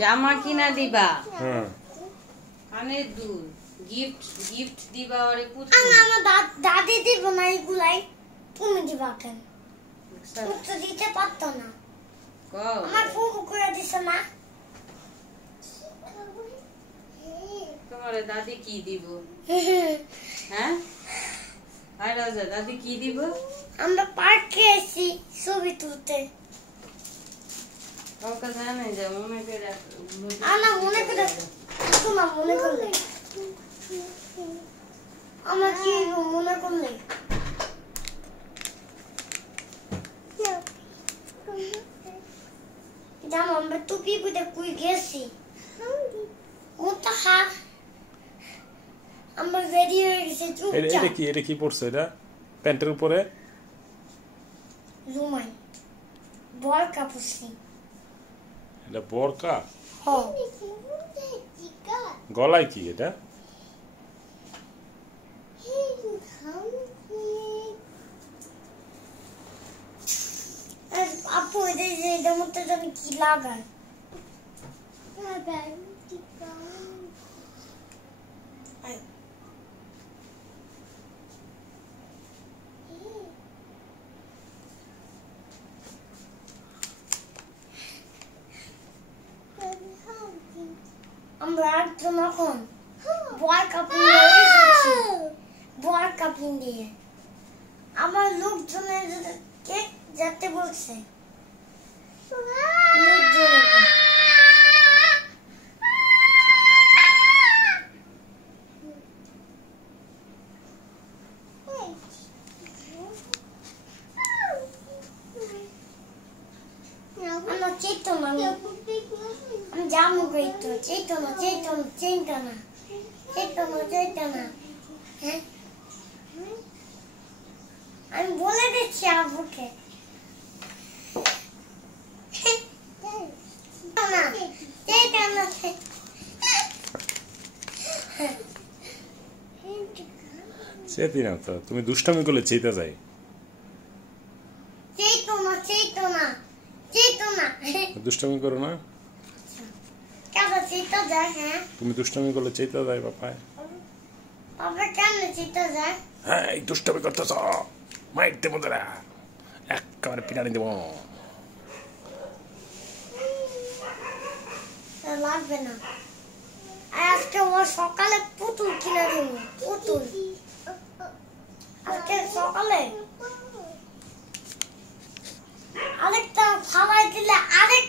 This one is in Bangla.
জামা কিনা দিবা, হ্যাঁ কানের দুল, গিফট গিফট দিবা ওরে পুতুল। আমার দাদি দিব না এগুলাই, তুমি দিবা কেন? তুমি তো দিতে পারতো না। আমার ফুফু করে দিছে মা। তোমার দাদি কি দিব? হ্যাঁ আর রাজা দাদি কি দিব? আমরা পার্কে এসেছি ছবি তুলতে। কাউকে জানে যে মনে করে না মনে করে তোমা মনে করলে আমার কি মনে করলে জানো আমরা টুপি পরে কই গেছি ওটা হা আমরা রেডি হয়ে গেছি চুপচাপ। এটা কি পড়ছে? এটা প্যান্টের উপরে রুমাই বরকা পরছি। এটা বোরকা? হ্যাঁ গলায় কি এটা? আপু এটার মধ্যে জানি কি লাগায়। আমরা একদম এখন বয় কাপড় বয় কাপড় দিয়ে আমার লোকজনের কে যেতে বলছে। আমার চেতনা আমি জামু গইতো চেতনা চেতনা চেতনা চেতনা চেতনা। হ্যাঁ আমি বলে দিচ্ছি আবুকে চেতনা চেতনা। চেতি না তো, তুমি দুষ্টামি করলে চেতা যায়। চেতনা চেতনা চেতনা দুষ্টামি করো না, কেন চেতা যায়? হ্যাঁ তুমি দুষ্টামি করলে চেতা যায় বাপায়। বাবা কেন চেতা যায়? হ্যাঁ এই দুষ্টামি করতেছ মাইর দেবো তোরা, একেবারে পিটানি দেবো। লাগবে না, আজকে ও সকালে পুতুল কিনে দিব। পুতুল আজকে সকালে আরেকটা খাবার দিলে আরেক